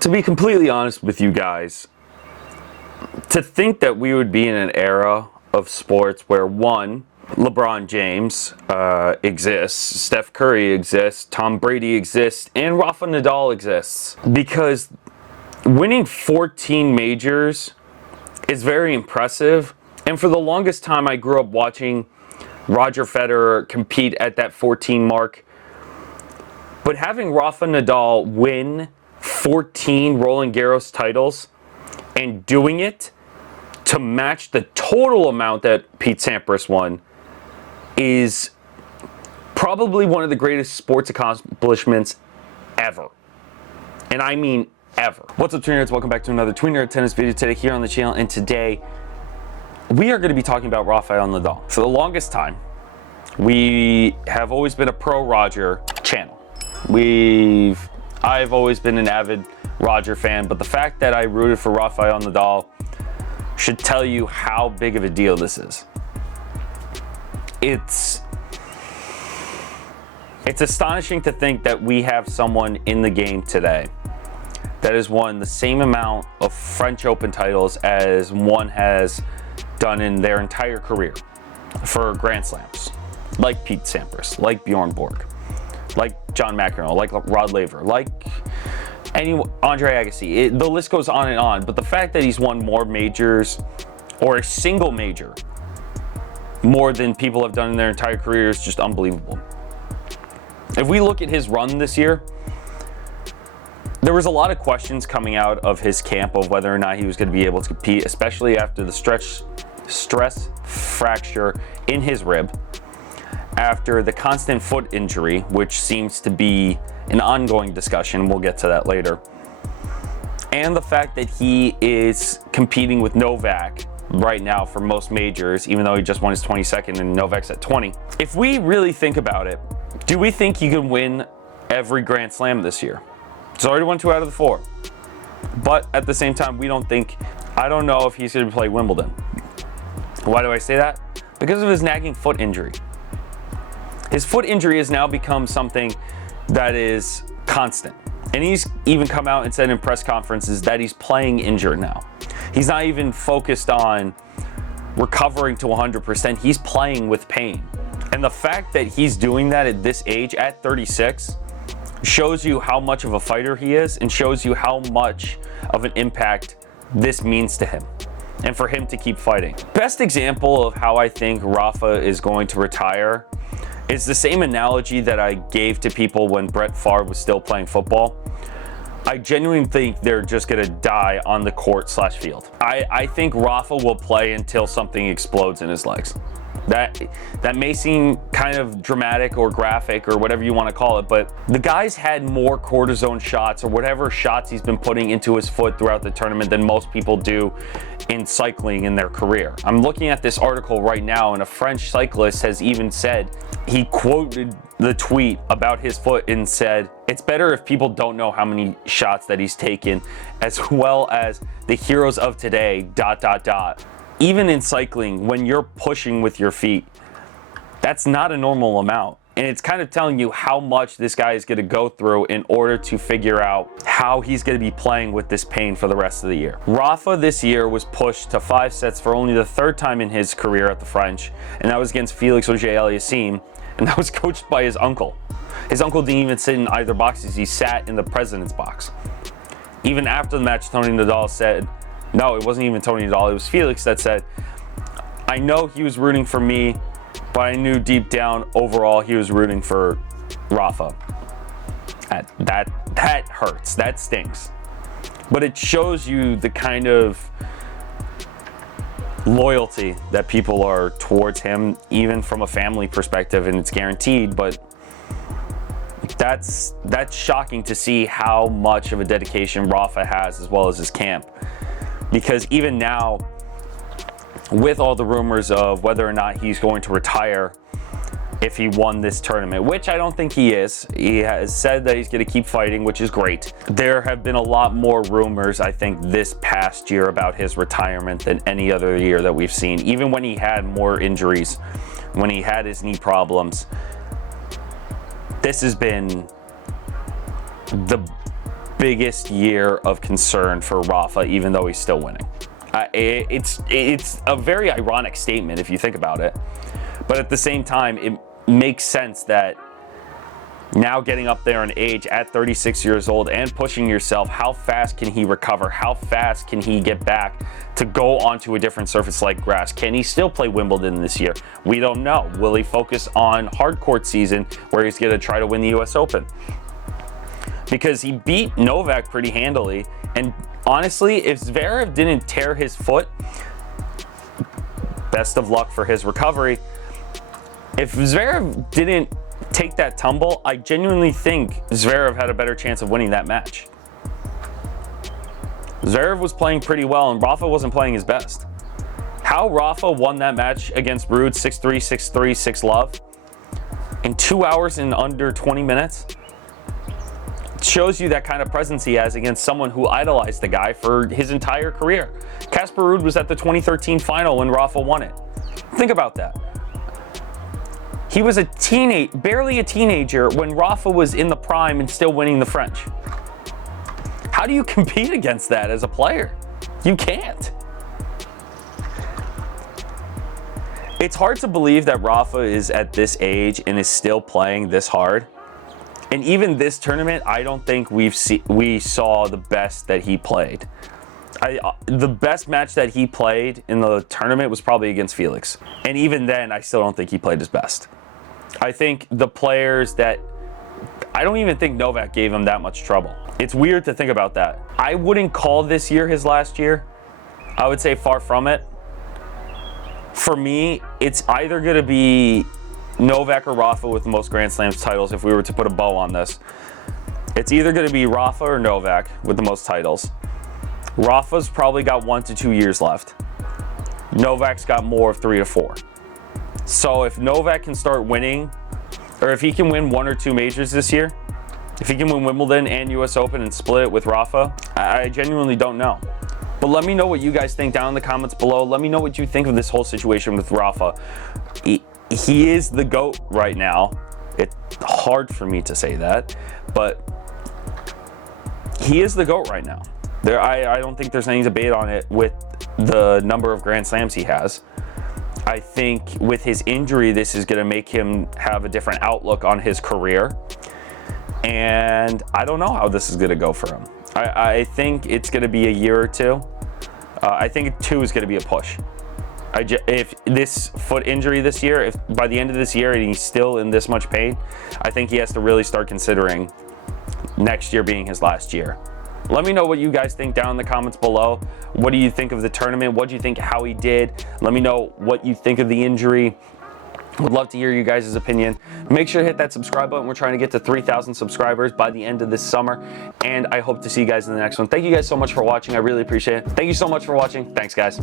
To be completely honest with you guys, to think that we would be in an era of sports where one, LeBron James exists, Steph Curry exists, Tom Brady exists, and Rafa Nadal exists. Because winning 14 majors is very impressive. And for the longest time, I grew up watching Roger Federer compete at that 14 mark. But having Rafa Nadal win 14 Roland Garros titles and doing it to match the total amount that Pete Sampras won is probably one of the greatest sports accomplishments ever. And I mean ever. What's up, Tweeners? Welcome back to another Tweener tennis video today here on the channel. And today we are going to be talking about Rafael Nadal. For the longest time, we have always been a pro Roger channel. I've always been an avid Roger fan, but the fact that I rooted for Rafael Nadal should tell you how big of a deal this is. It's astonishing to think that we have someone in the game today that has won the same amount of French Open titles as one has done in their entire career for Grand Slams, like Pete Sampras, like Bjorn Borg, like John McEnroe, like Rod Laver, like Andre Agassi. The list goes on and on, but the fact that he's won more majors, or a single major, more than people have done in their entire career is just unbelievable. If we look at his run this year, there was a lot of questions coming out of his camp of whether or not he was going to be able to compete, especially after the stress fracture in his rib, after the constant foot injury, which seems to be an ongoing discussion. We'll get to that later. And the fact that he is competing with Novak right now for most majors, even though he just won his 22nd and Novak's at 20. If we really think about it, do we think he can win every Grand Slam this year? He's already won 2 out of the 4. But at the same time, I don't know if he's going to play Wimbledon. Why do I say that? Because of his nagging foot injury. His foot injury has now become something that is constant. And he's even come out and said in press conferences that he's playing injured now. He's not even focused on recovering to 100%. He's playing with pain. And the fact that he's doing that at this age, at 36, shows you how much of a fighter he is and shows you how much of an impact this means to him and for him to keep fighting. Best example of how I think Rafa is going to retire is the same analogy that I gave to people when Brett Favre was still playing football. I genuinely think they're just gonna die on the court/field. I think Rafa will play until something explodes in his legs. That may seem kind of dramatic or graphic or whatever you want to call it, but the guy's had more cortisone shots or whatever shots he's been putting into his foot throughout the tournament than most people do in cycling in their career. I'm looking at this article right now, and a French cyclist has even said, he quoted the tweet about his foot and said, "It's better if people don't know how many shots that he's taken, as well as the heroes of today, ... Even in cycling, when you're pushing with your feet, that's not a normal amount. And it's kind of telling you how much this guy is going to go through in order to figure out how he's going to be playing with this pain for the rest of the year. Rafa this year was pushed to 5 sets for only the 3rd time in his career at the French, and that was against Felix Auger-Aliassime, and that was coached by his uncle. His uncle didn't even sit in either boxes. He sat in the president's box. Even after the match, Tony Nadal said, no, it wasn't even Tony Nadal, it was Felix that said, I know he was rooting for me, but I knew deep down overall he was rooting for Rafa. That hurts, that stings. But it shows you the kind of loyalty that people are towards him, even from a family perspective, and it's guaranteed, but that's shocking to see how much of a dedication Rafa has, as well as his camp. Because even now, with all the rumors of whether or not he's going to retire if he won this tournament, which I don't think he is. He has said that he's going to keep fighting, which is great. There have been a lot more rumors, I think, this past year about his retirement than any other year that we've seen. Even when he had more injuries, when he had his knee problems, this has been the biggest year of concern for Rafa, even though he's still winning. It's a very ironic statement if you think about it, but at the same time, it makes sense that now getting up there in age at 36 years old and pushing yourself, how fast can he recover? How fast can he get back to go onto a different surface like grass? Can he still play Wimbledon this year? We don't know. Will he focus on hard court season where he's going to try to win the US Open? Because he beat Novak pretty handily, and honestly, if Zverev didn't tear his foot, best of luck for his recovery. If Zverev didn't take that tumble, I genuinely think Zverev had a better chance of winning that match. Zverev was playing pretty well and Rafa wasn't playing his best. How Rafa won that match against Ruud 6-3, 6-3, 6-love in 2 hours and under 20 minutes shows you that kind of presence he has against someone who idolized the guy for his entire career. Casper Ruud was at the 2013 final when Rafa won it. Think about that. He was barely a teenager when Rafa was in the prime and still winning the French. How do you compete against that as a player? You can't. It's hard to believe that Rafa is at this age and is still playing this hard. And even this tournament, I don't think we saw the best that he played. The best match that he played in the tournament was probably against Felix. And even then, I still don't think he played his best. I think the players that, I don't even think Novak gave him that much trouble. It's weird to think about that. I wouldn't call this year his last year. I would say far from it. For me, it's either going to be Novak or Rafa with the most Grand Slams titles if we were to put a bow on this. It's either going to be Rafa or Novak with the most titles. Rafa's probably got 1 to 2 years left. Novak's got more of 3 to 4. So if Novak can start winning, or if he can win 1 or 2 majors this year, if he can win Wimbledon and US Open and split it with Rafa, I genuinely don't know. But let me know what you guys think down in the comments below. Let me know what you think of this whole situation with Rafa. He is the GOAT right now. It's hard for me to say that, but he is the GOAT right now. I don't think there's any debate on it with the number of Grand Slams he has. I think with his injury, this is going to make him have a different outlook on his career. And I don't know how this is going to go for him. I think it's going to be a year or two. I think 2 is going to be a push. If this foot injury this year, if by the end of this year and he's still in this much pain, I think he has to really start considering next year being his last year. Let me know what you guys think down in the comments below. What do you think of the tournament? What do you think how he did? Let me know what you think of the injury. Would love to hear you guys' opinion. Make sure to hit that subscribe button. We're trying to get to 3,000 subscribers by the end of this summer. And I hope to see you guys in the next one. Thank you guys so much for watching. I really appreciate it. Thank you so much for watching. Thanks, guys.